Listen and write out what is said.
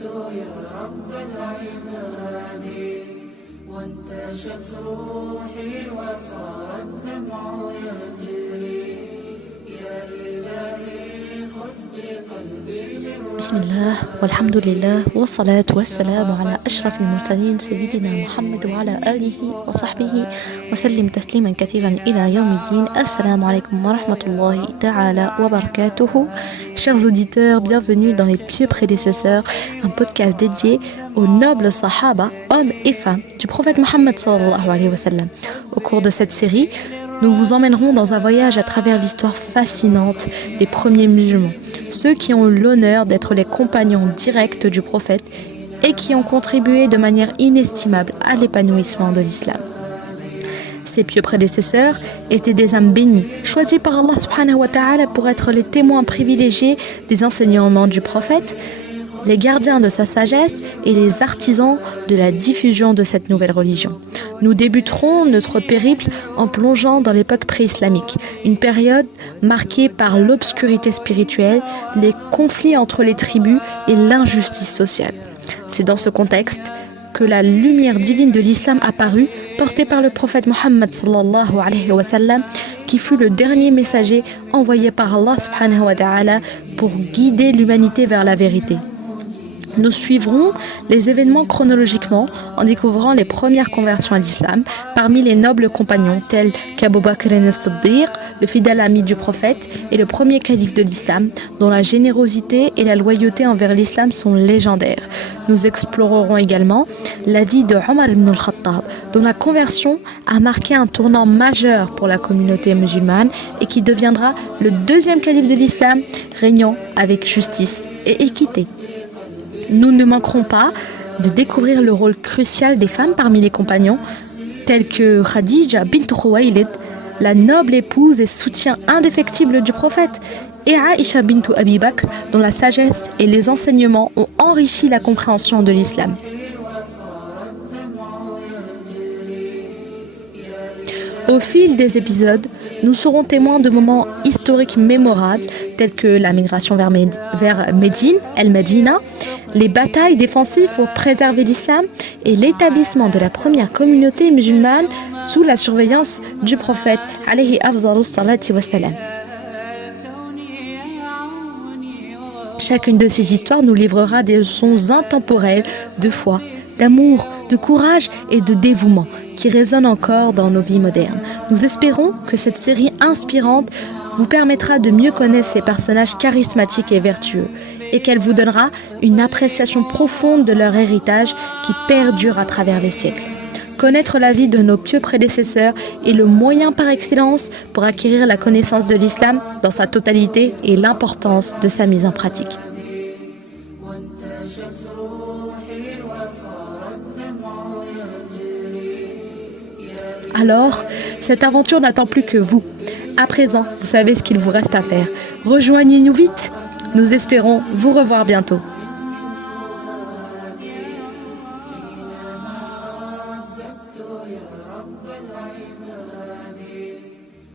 يا رب العباد وانتشت روحي وصار الدمع يجري يا إلهي خذ بقلبي بسم الله والحمد لله والصلاة والسلام على أشرف المرسلين سيدنا محمد وعلى آله وصحبه وسلم تسليما كثيرا إلى يوم الدين. Assalamu alaikum wa rahmatullahi ta'ala wa barakatuhu. Chers auditeurs, bienvenue dans les pieux prédécesseurs, un podcast dédié aux nobles sahaba, hommes et femmes du prophète Mohammed sallallahu alayhi wa sallam. Au cours de cette série, nous vous emmènerons dans un voyage à travers l'histoire fascinante des premiers musulmans, ceux qui ont eu l'honneur d'être les compagnons directs du prophète et qui ont contribué de manière inestimable à l'épanouissement de l'islam. Ces pieux prédécesseurs étaient des âmes bénies, choisies par Allah subhanahu wa ta'ala pour être les témoins privilégiés des enseignements du prophète, les gardiens de sa sagesse et les artisans de la diffusion de cette nouvelle religion. Nous débuterons notre périple en plongeant dans l'époque pré-islamique, une période marquée par l'obscurité spirituelle, les conflits entre les tribus et l'injustice sociale. C'est dans ce contexte que la lumière divine de l'islam apparut, portée par le prophète Mohammed sallallahu alayhi wa sallam, qui fut le dernier messager envoyé par Allah subhanahu wa ta'ala pour guider l'humanité vers la vérité. Nous suivrons les événements chronologiquement en découvrant les premières conversions à l'islam parmi les nobles compagnons tels qu'Abu Bakr as-Siddiq, le fidèle ami du prophète et le premier calife de l'islam, dont la générosité et la loyauté envers l'islam sont légendaires. Nous explorerons également la vie de Omar ibn al-Khattab, dont la conversion a marqué un tournant majeur pour la communauté musulmane et qui deviendra le deuxième calife de l'islam, régnant avec justice et équité. Nous ne manquerons pas de découvrir le rôle crucial des femmes parmi les compagnons, tels que Khadija bint Khuwaylid, la noble épouse et soutien indéfectible du prophète, et Aïcha bint Abi Bakr, dont la sagesse et les enseignements ont enrichi la compréhension de l'islam. Au fil des épisodes, nous serons témoins de moments historiques mémorables tels que la migration vers Médine, El-Medina, les batailles défensives pour préserver l'islam et l'établissement de la première communauté musulmane sous la surveillance du prophète alayhi afdalus salati wassalam. Chacune de ces histoires nous livrera des leçons intemporelles de foi, d'amour, de courage et de dévouement qui résonnent encore dans nos vies modernes. Nous espérons que cette série inspirante vous permettra de mieux connaître ces personnages charismatiques et vertueux et qu'elle vous donnera une appréciation profonde de leur héritage qui perdure à travers les siècles. Connaître la vie de nos pieux prédécesseurs est le moyen par excellence pour acquérir la connaissance de l'islam dans sa totalité et l'importance de sa mise en pratique. Alors, cette aventure n'attend plus que vous. À présent, vous savez ce qu'il vous reste à faire. Rejoignez-nous vite. Nous espérons vous revoir bientôt.